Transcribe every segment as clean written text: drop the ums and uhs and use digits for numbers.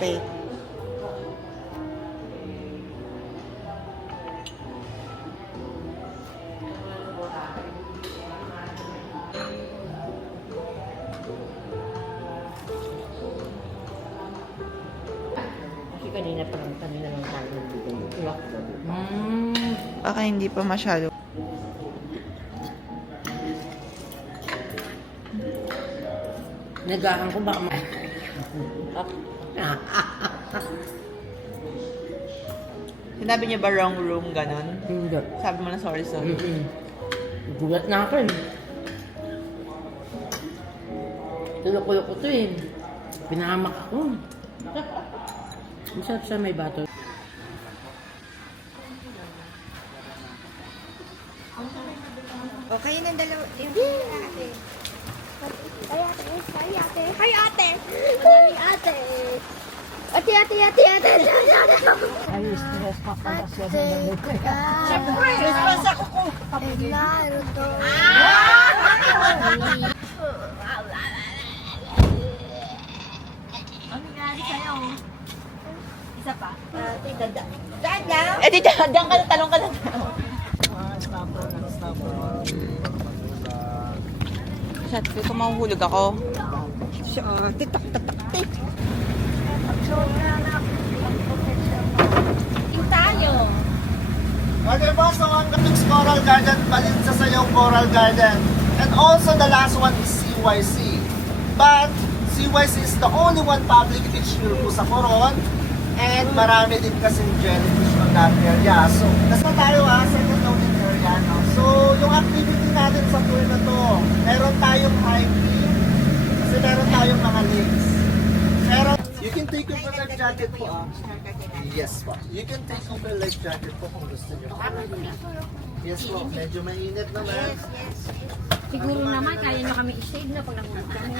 kape. Kasi kanina lang tayo nandito. Baka hindi pa masyado. Nagahan ko baka Sinabi niya ba wrong room, ganon? Hindi. Sabi mo na sorry. Gulat na ako eh. Tulok-tulok ko to eh. Pinahamak ako. Ang sarap siya may bato. Okay, ng dalawa. Yung ate. Hi, ate. Hi, ate. Hi, ate. Madaming ate. Ate, ate, ate, ate. Ay, stress pa pala siya. Siyempre, stress ako ko. Naglaro to. Ano nangyari sa'yo? Isa pa? Dada. Dada? Eh, di dyan ka na, talong ka na. Shit, kung mahuhulog ako. Titak, tatak, tik. Tayo. Okay po, so ang Katung's Coral Garden, Balin sa Sayong Coral Garden. And also the last one is CYC. But CYC is the only one public beach here po sa Coron. And marami din kasing jellyfish on that area. So, nasa tayo second loading area. No? So, yung activity natin sa tour na to, meron tayong hiking, kasi meron tayong mga lakes. Pero, you can take off your life jacket po. Yes po. You can take off your life jacket po kung gusto nyo. Yes po, medyo mainit naman. Siguro naman, kaya nyo kami i-save na pag nangunod kami.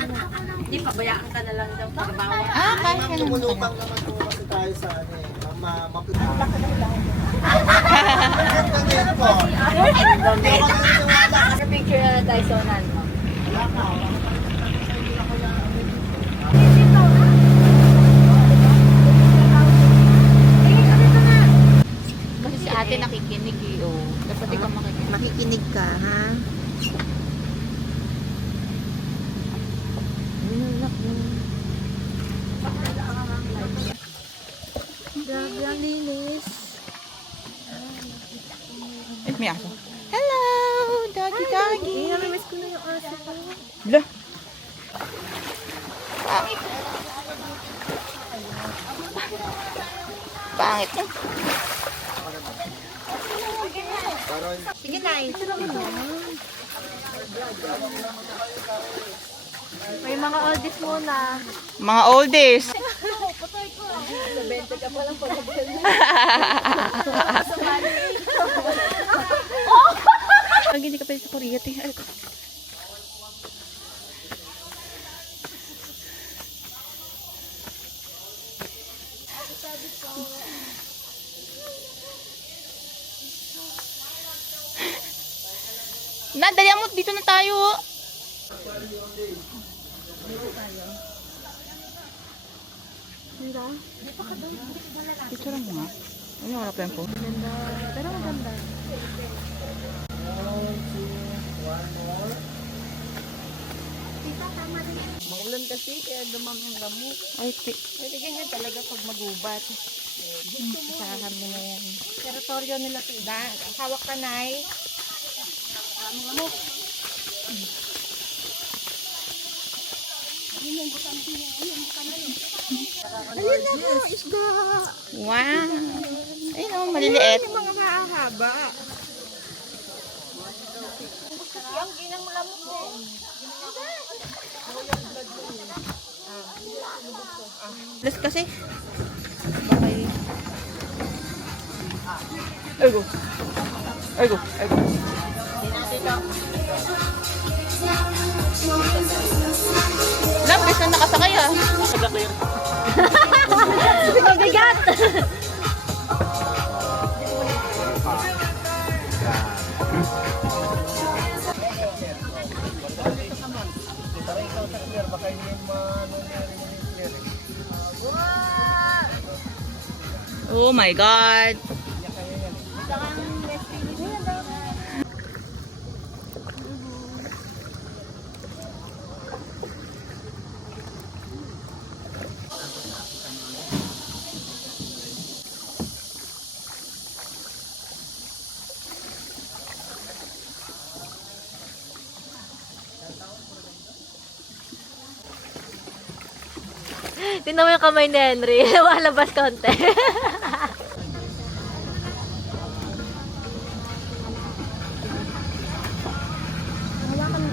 Hindi, pabayaan ka na lang daw para bawal. Ma'am, tumulutang naman po kasi tayo sa ano eh. Mapitulak ka na lang. Ganyan po. Sa picture na tayo sa unan mo. Kasi si ate nakikinig eh, oh. Dapat ikaw makikinig. Makikinig ka, ha? Grabe ang linis. Eh, may aso. Hello, doggy doggy. Namimiss ko na yung aso ko. Blah. Pangit. Sige na, may mga oldies muna. Mga oldies. Pag hindi ka pwede sa Korea, ay ko. Dali mo, dito na tayo. Picture mo nga. Ano wala pa yung phone? Pero maganda. Maulan kasi, kaya dumami ang lamok. Ay, Pwede ganyan talaga pag magubat. Isahan mo na yan. Teritoryo nila ito. Hawak ka, Nay. Lamok. Ayun na po, isda. wow. Ayun oh, maliliit. Yung mga mahahaba. Yung ginang mo lamok din. Plus kasi. Okay. Ergo. Ergo. Ergo. Labis na nakasakay ah. Mabigat! Baka hindi yung Oh my God. Tingnan mo yung kamay ni Henry. Lumalabas konti.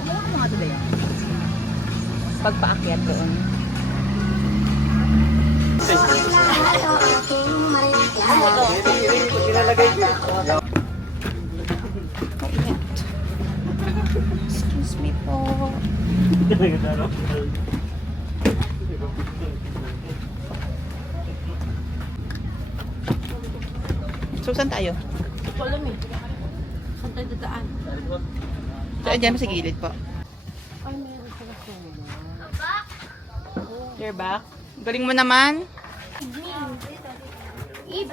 Hawakan mo nga doon yan. Pagpaakyat doon. Excuse me po. So, saan tayo? Ito alam eh. Saan tayo dadaan? So, dyan sa gilid po. Ay, meron pala sa You're back. Galing mo naman. Wait.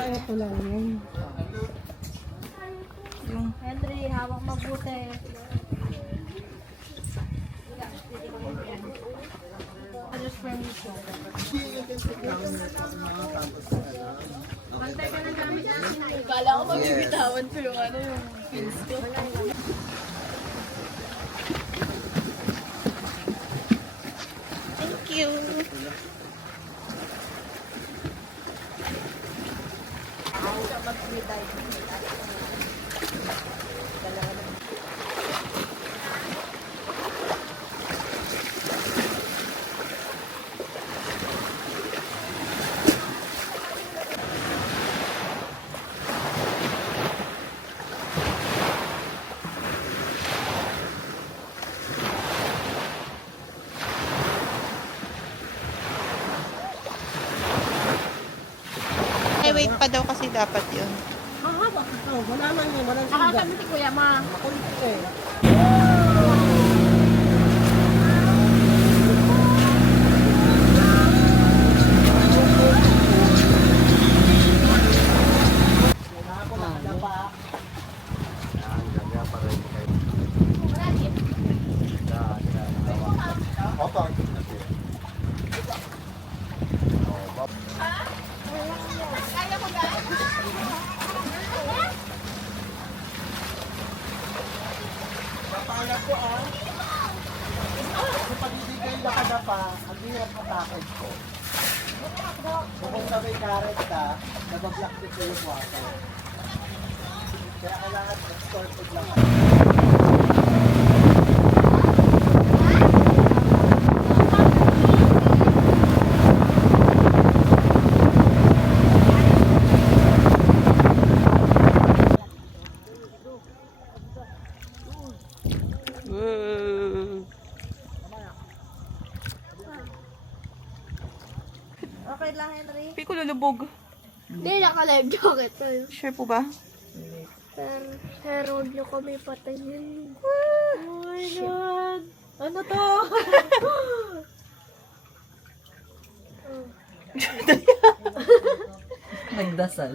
Ito lang yun. Henry, hawak mabuti. Thank you. Ay, wait pa daw kasi dapat yun. Mahaba ka. Wala man yun. Walang Nakakami si Kuya Ma. Makulit eh. Opo. Papaangat ko ah. Kapag hindi kayo nakadapa, ang hirap matakot ko. Kung sa may karet ka, nabablock dito yung water. Kaya kailangan extorted lang. Okay lang, Henry. Hindi ko lulubog. Hindi, naka-live jacket tayo. Sure po ba? Pero huwag niyo kami patayin. Oh my God. Ano to? Nagdasal.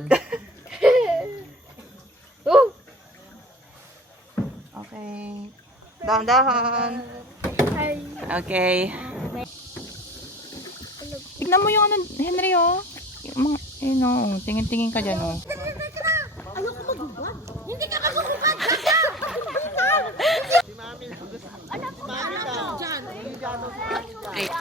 Oh! Okay. Dahan-dahan. Ay. Okay. Tignan mo yung ano, Henry, oh. Yung mga, yun, oh. Tingin-tingin ka dyan, oh. Ayoko magubad. Hindi ka magubad! Wait.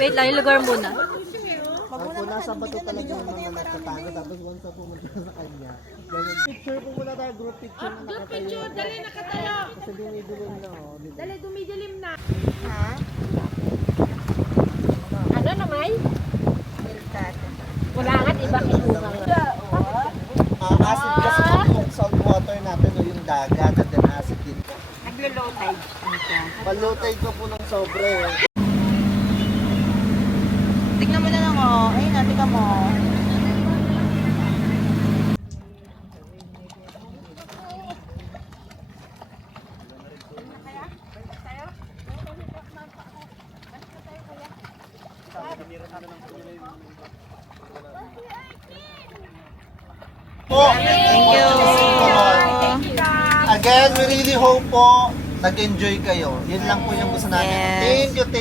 Wait lang, yung lugar muna. Kung nasa bato talaga yung mga nagtatago, tapos once na pumunta sa kanya, ganyan. Picture po muna tayo, group picture na nakatayo. Group picture, dali nakatayo! Kasi dumidilim na, oh. Dali, dumidilim na. Ha? Ano naman? Wala nga, iba kinuha. Acid kasi yung salt water natin o yung dagat at then acid din. Naglo-low tide. Pag-low tide ko po ng sobre. tignan mo na lang, oh. Ayun na, tignan mo. Po. Thank you. Again, we really hope po nag-enjoy kayo. Yun lang po yung gusto namin. Yes. Thank you, thank you.